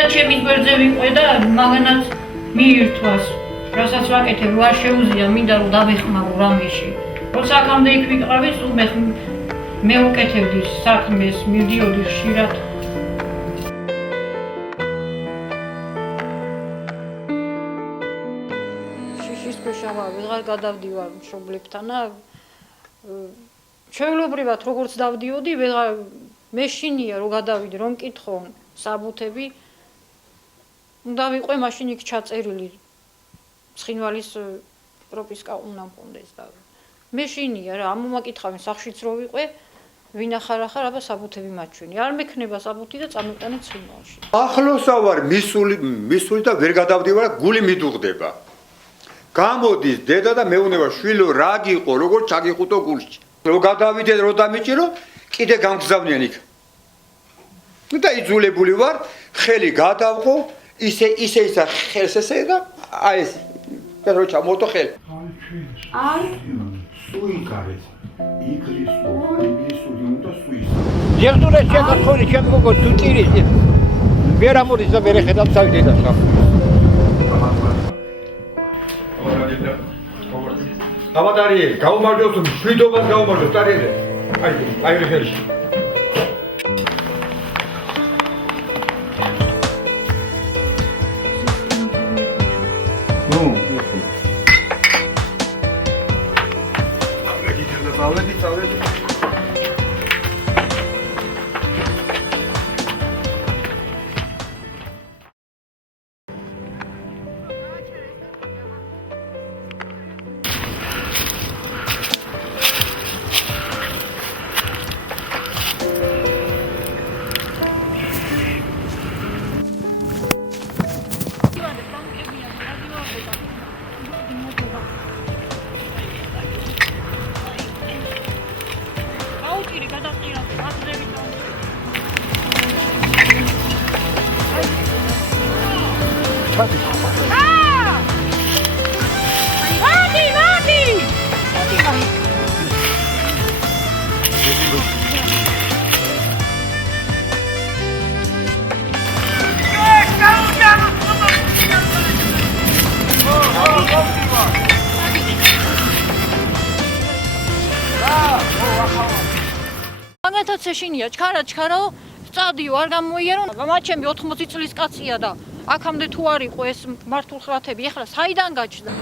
ზედმეტად ჩემის გვერდზე ვიყო და მაგანაც მიირთვას. რასაც ვაკეთებ, არ შეუძლია, მინდა რომ დავეხმარო რამეში. როცა აქამდე იქ ვიყავი, მე ვუკეთებდი საქმეს, მივდიოდი ხშირად. შიშის ქვეშა ვეღარ გადავდივარ მშობლებთან. ჩვეულებრივად როგორც დავდიოდი, ვეღარ მეშინია რომ გადავიდე, რომ მკითხო საბუთები. უნდა ვიყო მაშინ იქ ჩაწერილი ცხინვალის პროპისკა უნდა მქონდეს და მეშინია რა, ამომაკითხავენ სახშიც რო ვიყო, ვინახარ ახარ, აბა საბუთები მაჩვენი. არ მექნება საბუთი და წამოვიტანე ცხინვალში. ახლოსა ვარ მისული და ვერ გადავდივარ, გული მიდუღდება. გამოდის დედა და მეუნება შვილო რა გიყო, როგორ ჩაგიყუტო გულში. რო გადავიდე რო დამიჭირო, კიდე გამგზავნიან იქ. და იძულებული ვარ, ხელი გადავყო, ისე ხელს ესე და აი ეს რო ჩამოვთო ხელი. აი სუიკარეს. იქრის სუი უნდა სუის. ძერტურა შეგახონი შემოგო თუ ტირის. ვერ ამოდის და ვერ ეხედავ თავი დედას. ავადარი, გაუმარჯოს, მშვიდობას გაუმარჯოს, ტარიელე. აი ხელში. წავლედი. მაგათაც ეშინია, ჩქარა, წადიო, არ გამოიერო. მაჩემი 80 წლის კაცია და აქამდე თუ არ იყო ეს მართულ ხრათები, ეხლა საიდან გაჩნდა?